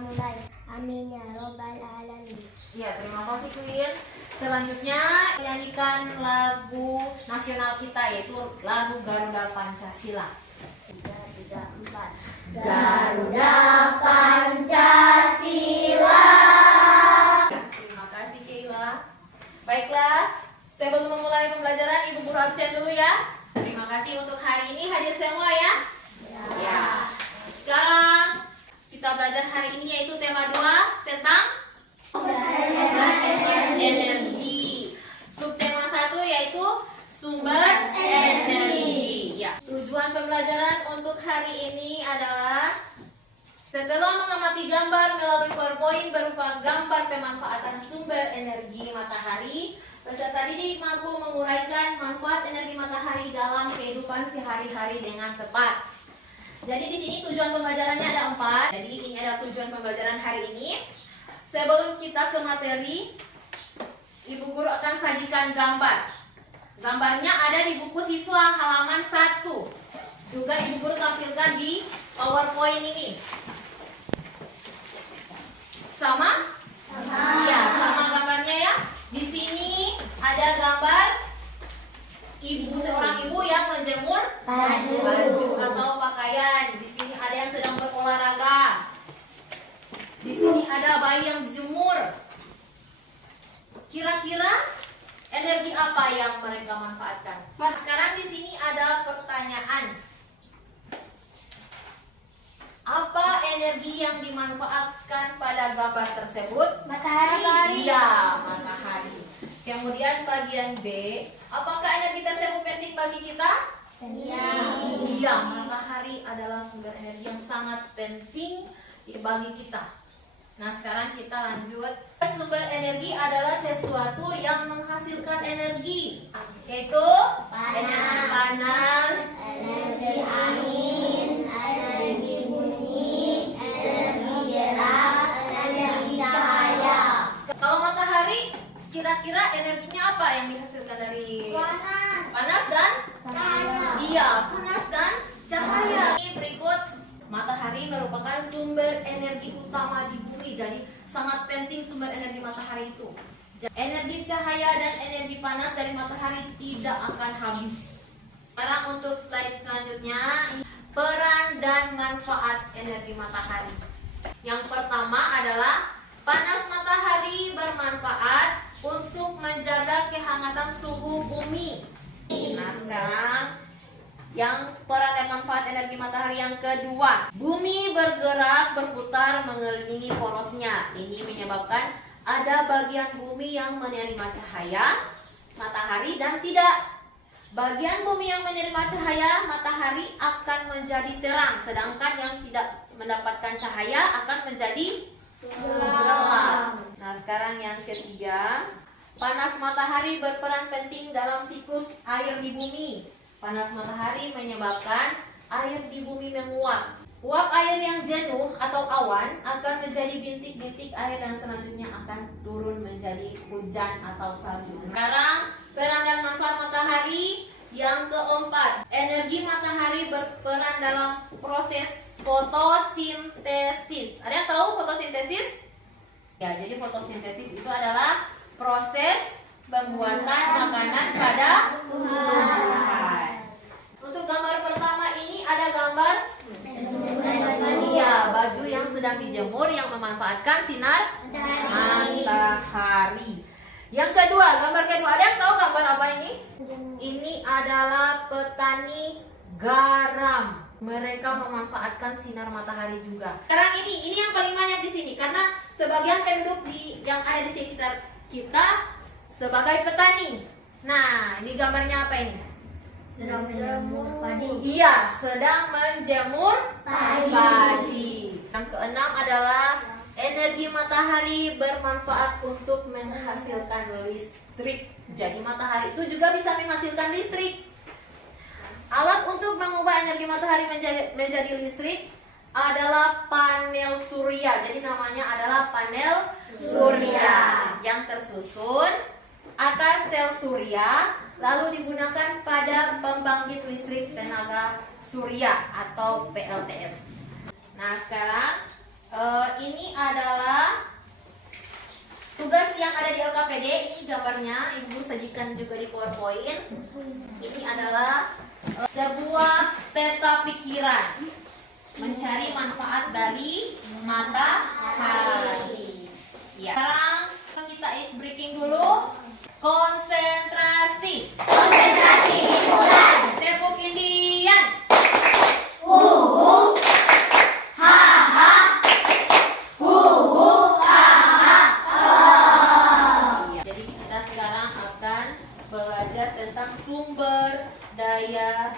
mulai. Amin ya robbal alamin. Ya, terima kasih Queen. Selanjutnya menyanyikan lagu nasional kita, yaitu lagu Garuda Pancasila. 3, 4. Garuda Pancasila. Terima kasih Keila. Baiklah, sebelum memulai pembelajaran, Ibu Guru absen dulu ya. Terima kasih untuk hari ini hadir semua ya. Ya. Sekarang kita belajar hari ini yaitu tema 2 tentang energi. Subtema 1 yaitu sumber energi. Ya. Tujuan pembelajaran untuk hari ini adalah setelah mengamati gambar melalui PowerPoint berupa gambar pemanfaatan sumber energi matahari, peserta didik mampu menguraikan manfaat energi matahari dalam kehidupan sehari-hari dengan tepat. Jadi di sini tujuan pembelajarannya ada 4. Jadi ini adalah tujuan pembelajaran hari ini. Sebelum kita ke materi, Ibu Guru akan sajikan gambar. Gambarnya ada di buku siswa halaman 1. Juga Ibu Guru tampilkan di PowerPoint ini. Sama? Iya, sama gambarnya ya. Di sini ada gambar seorang ibu yang menjemur baju atau pakaian. Di sini ada yang sedang berolahraga. Di sini ada bayi yang dijemur. Kira-kira energi apa yang mereka manfaatkan? Sekarang di sini ada pertanyaan. Apa energi yang dimanfaatkan pada gambar tersebut? Matahari. Iya, matahari. Kemudian bagian B, apakah energi tersebut penting bagi kita? Iya, matahari adalah sumber energi yang sangat penting bagi kita. Nah, sekarang kita lanjut. Sumber energi adalah sesuatu yang menghasilkan energi, yaitu energi panas, Energi angin, energi bunyi, energi gerak, energi cahaya. Kalau matahari, kira-kira energinya apa yang dihasilkan dari panas dan Cahaya. iya, panas dan cahaya. Ini berikut, matahari merupakan sumber energi utama di bumi. Jadi sangat penting sumber energi matahari itu. Energi cahaya dan energi panas dari matahari tidak akan habis. Sekarang untuk slide selanjutnya, peran dan manfaat energi matahari. Yang pertama adalah panas matahari bermanfaat untuk menjaga kehangatan suhu bumi. Nah, sekarang yang peran dan manfaat energi matahari yang kedua, bumi bergerak berputar mengelilingi porosnya. Ini menyebabkan ada bagian bumi yang menerima cahaya matahari dan tidak. Bagian bumi yang menerima cahaya matahari akan menjadi terang, sedangkan yang tidak mendapatkan cahaya akan menjadi gelap. Nah, sekarang yang ketiga, panas matahari berperan penting dalam siklus air di bumi. Panas matahari menyebabkan air di bumi menguap. Uap air yang jenuh atau awan akan menjadi bintik-bintik air dan selanjutnya akan turun menjadi hujan atau salju. Sekarang peran dan manfaat matahari yang keempat. Energi matahari berperan dalam proses fotosintesis. Ada yang tahu fotosintesis? Ya, jadi fotosintesis itu adalah proses pembuatan makanan pada tumbuhan. Untuk gambar pertama ini ada gambar iya, baju yang sedang dijemur yang memanfaatkan sinar matahari. Yang kedua, gambar kedua, ada yang tahu gambar apa ini? Ini adalah petani garam. Mereka memanfaatkan sinar matahari juga. Sekarang ini yang paling banyak di sini karena sebagian penduduk yang ada di sekitar kita sebagai petani. Nah, ini gambarnya apa ini? Sedang menjemur padi. Iya, sedang menjemur padi. Yang keenam adalah energi matahari bermanfaat untuk menghasilkan listrik. Jadi matahari itu juga bisa menghasilkan listrik. Alat untuk mengubah energi matahari menjadi listrik adalah panel surya. Jadi namanya adalah panel surya yang tersusun atas sel surya, lalu digunakan pada pembangkit listrik tenaga surya atau PLTS. Nah, sekarang ini gambarnya, Ibu sajikan juga di PowerPoint. Ini adalah sebuah peta pikiran mencari manfaat dari matahari. Ya. Sekarang kita is breaking dulu. Konsentrasi. Konsentrasi dimulai. Tepuk Indian. Jadi kita sekarang akan belajar tentang sumber daya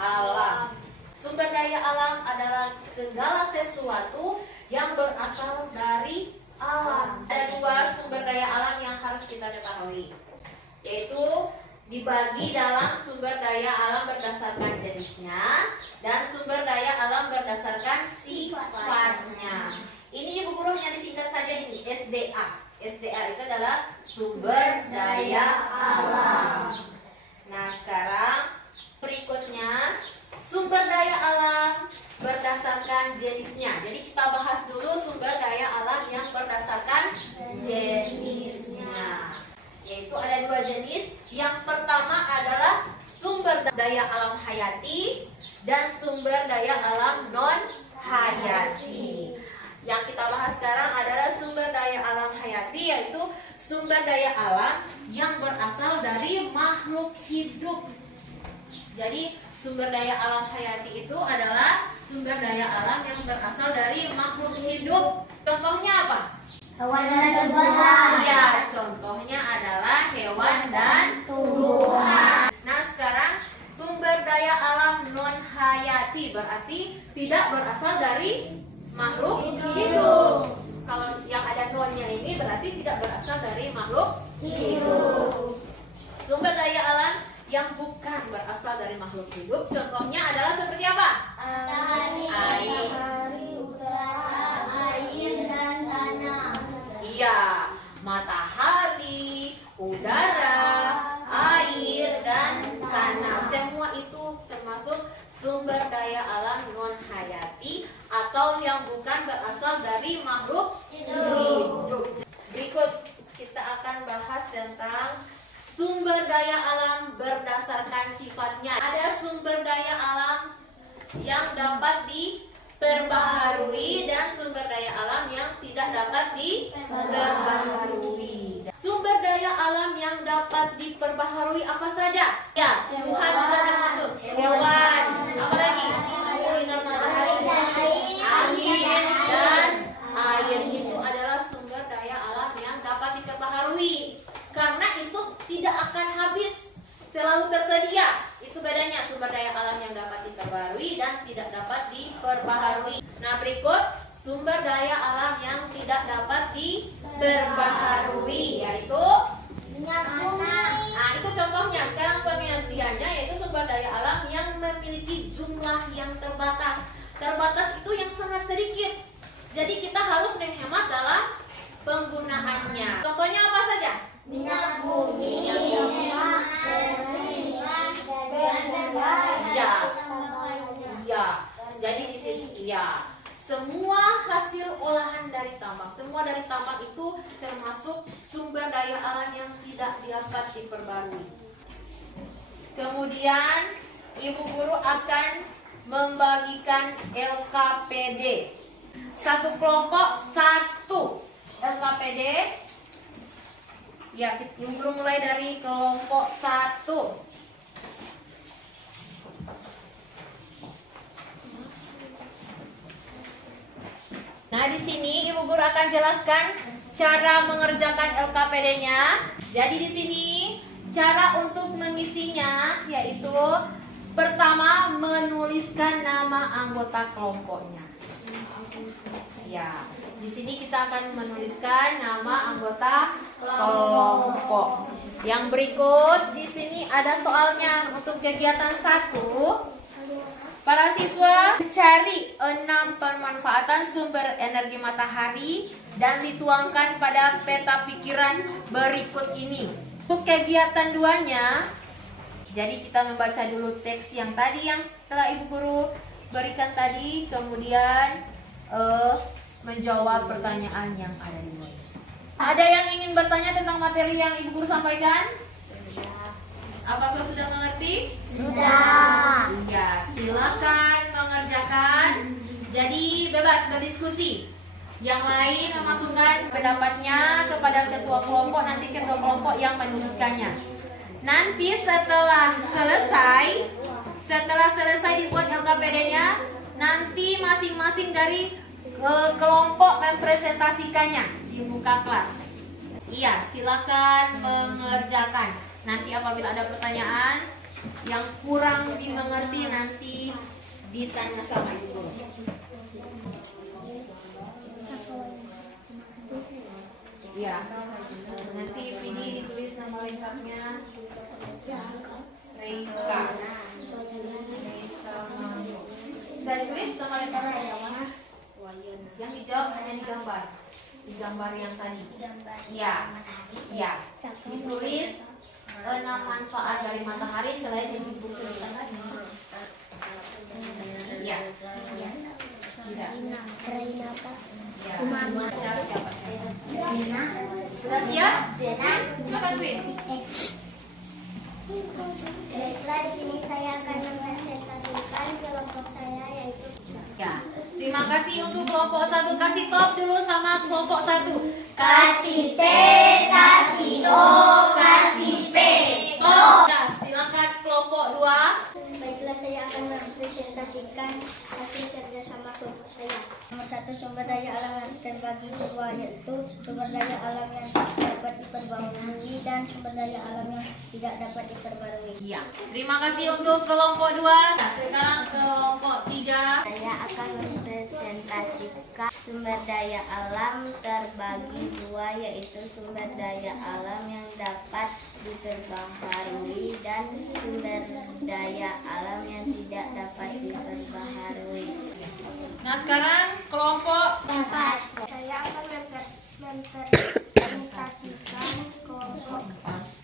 alam. Sumber daya alam adalah segala sesuatu yang berasal dari alam. Ada dua sumber daya alam yang harus kita ketahui, yaitu dibagi dalam sumber daya alam berdasarkan jenisnya dan sumber daya alam berdasarkan sifatnya. Ini Ibu Guru hanya disingkat saja ini SDA. SDA itu adalah sumber daya alam. Nah, sekarang berikutnya sumber daya alam berdasarkan jenisnya. Jadi kita bahas dulu sumber daya alam yang berdasarkan jenisnya. Yaitu ada dua jenis. Yang pertama adalah sumber daya alam hayati dan sumber daya alam non hayati. Yang kita bahas sekarang adalah sumber daya alam hayati, yaitu sumber daya alam yang berasal dari makhluk hidup. Jadi sumber daya alam hayati itu adalah sumber daya alam yang berasal dari makhluk hidup. Contohnya apa? Hewan dan tumbuhan. Ya, contohnya adalah hewan dan tumbuhan. Nah, sekarang sumber daya alam non hayati berarti tidak berasal dari makhluk hidup. Kalau yang ada nonnya ini berarti tidak berasal dari makhluk hidup. Sumber daya alam yang bukan berasal dari makhluk hidup, contohnya adalah seperti apa? Matahari, udara, air, dan tanah. Iya, matahari, udara, air, dan tanah. Semua itu termasuk sumber daya alam non hayati atau yang bukan berasal dari makhluk hidup. Berikut kita akan bahas tentang sumber daya alam berdasarkan sifatnya. Ada sumber daya alam yang dapat diperbaharui dan sumber daya alam yang tidak dapat diperbaharui. Sumber daya alam yang dapat diperbaharui apa saja? Ya, Tuhan juga termasuk. Hewan, apa lagi? Sinar matahari, angin, dan air. Itu adalah sumber daya alam yang dapat diperbaharui. Karena itu tidak akan habis, selalu tersedia. Itu bedanya sumber daya alam yang dapat diperbaharui dan tidak dapat diperbaharui. Nah, berikut sumber daya alam yang tidak dapat diperbaharui, yaitu Minyak bumi. nah, itu contohnya. Sekarang pengertiannya yaitu sumber daya alam yang memiliki jumlah yang terbatas. Terbatas itu yang sangat sedikit. Jadi kita harus menghemat dalam penggunaannya. Contohnya apa saja? Minyak bumi, emas, besilan, dan Ya. Iya. Jadi di sini iya. Semua hasil olahan dari tambang, semua dari tambang itu termasuk sumber daya alam yang tidak dapat diperbarui. Kemudian Ibu Guru akan membagikan LKPD. Satu kelompok satu LKPD. Ya, Ibu Guru mulai dari kelompok 1. Nah, di sini Ibu Guru akan jelaskan cara mengerjakan LKPD-nya. Jadi di sini cara untuk mengisinya yaitu pertama menuliskan nama anggota kelompoknya. Ya, di sini kita akan menuliskan nama anggota kelompok. Yang berikut di sini ada soalnya untuk kegiatan 1. Para siswa mencari 6 pemanfaatan sumber energi matahari dan dituangkan pada peta pikiran berikut ini. Untuk kegiatan 2-nya, jadi kita membaca dulu teks yang tadi yang telah Ibu Guru berikan tadi, kemudian menjawab pertanyaan yang ada di bawah. Ada yang ingin bertanya tentang materi yang Ibu Guru sampaikan? Apakah sudah mengerti? Sudah. Iya, silakan mengerjakan. Jadi bebas berdiskusi. Yang lain memasukkan pendapatnya kepada ketua kelompok, nanti ketua kelompok yang menuliskannya. Nanti setelah selesai dibuat LKPD-nya, nanti masing-masing dari kelompok mempresentasikannya di muka kelas. Iya, silakan mengerjakan. Nanti apabila ada pertanyaan yang kurang dimengerti, nanti ditanya sama Ibu Guru. Iya. Nanti ini ditulis nama lengkapnya. Reiska. Sudah ditulis nama lengkapnya yang mana? Yang dijawab hanya di gambar. Di gambar yang tadi. Iya. Iya. Ditulis 6 manfaat dari matahari selain yang Ibu sebutkan tadi. Iya. Tidak. Siapa? Sudah siap? Silakan Twin. Baiklah, di sini saya akan mempresentasikan kelompok saya yaitu. Ya. Terima kasih untuk kelompok 1. Kasih top dulu sama kelompok 1. Kasih T, kasih O, kasih P. Top. Ya, silakan kelompok 2. Baiklah, saya akan mempresentasikan hasil kerjasama kelompok saya. Nomor 1, sumber daya alam yang terbagi dua, yaitu sumber daya alam yang dapat diperbarui dan sumber daya alam yang tidak dapat diperbarui. Iya. Terima kasih untuk kelompok 2. Nah, sekarang kelompok 3. Saya akan mempresentasikan sumber daya alam terbagi dua, yaitu sumber daya alam yang dapat diperbaharui dan sumber daya alam yang tidak dapat diperbaharui. Nah, sekarang kelompok 4. Saya akan mempresentasikan kelompok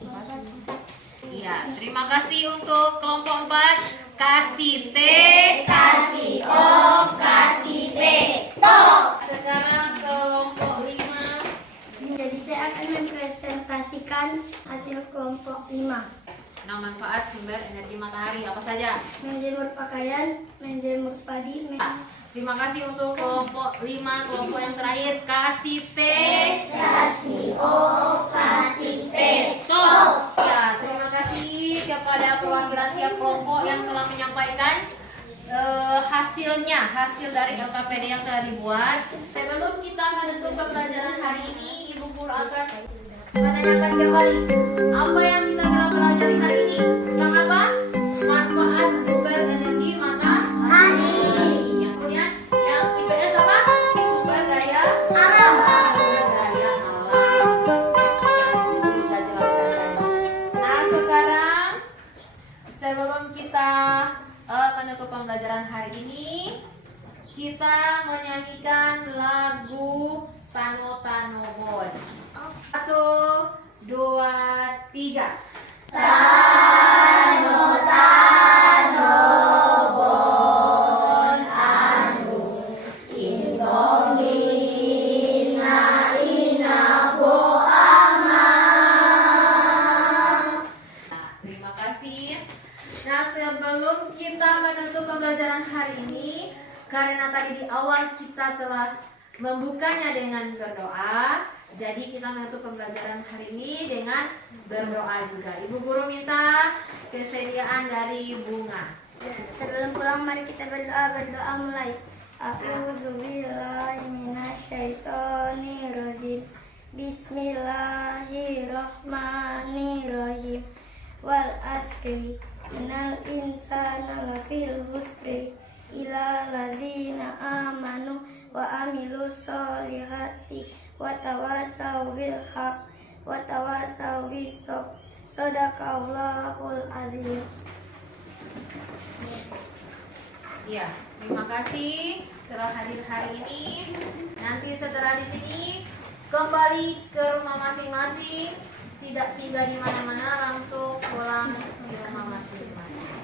4. Iya, terima kasih untuk kelompok 4. Kasih T, Kasih O, kasih P. Tok. sekarang kelompok 5. Jadi saya akan mempresentasikan hasil kelompok 5. Nah, manfaat sumber energi matahari apa saja? Menjemur pakaian, menjemur padi, Terima kasih untuk kelompok 5. Kelompok yang terakhir, kasih T, kasih O, kasih P. Tok. Ya, terima kasih kepada perwakilan tiap kelompok yang telah menyampaikan hasil dari LKPD yang telah dibuat. Sebelum kita menutup pembelajaran hari ini, Ibu Guru akan menanyakan kembali apa yang kita telah pelajari hari ini. Yang apa? Manfaat sumber energi matahari. Yang kemudian yang IPS apa? Sumber daya Alam. Sumber daya alam. Yang sudah jelaskan tadi. Nah, sekarang sebelum kita menutup pembelajaran hari ini, kita menyanyikan lagu Tano Tano Bon. 1, 2, 3. Tano tano bon anu indomina ina bo ama. Nah, terima kasih. Nah, sebelum kita menutup pembelajaran hari ini, karena tadi di awal kita telah membukanya dengan berdoa, jadi kita menutup pembelajaran hari ini dengan berdoa juga. Ibu Guru minta kesediaan dari Bunga. Sebelum pulang mari kita berdoa mulai. A'udzubillahi minasyaitonirrajim. Bismillahirrahmanirrahim. Wal asri innal insana lafil husri illa lazina amanu wa amilus solihati wa tawassaw bil haq wa tawassaw bis sabr. Shadaqallahul azim. Ya, terima kasih telah hadir hari ini. Nanti setelah di sini kembali ke rumah masing-masing, tidak singgah di mana-mana, langsung pulang ke rumah masing-masing.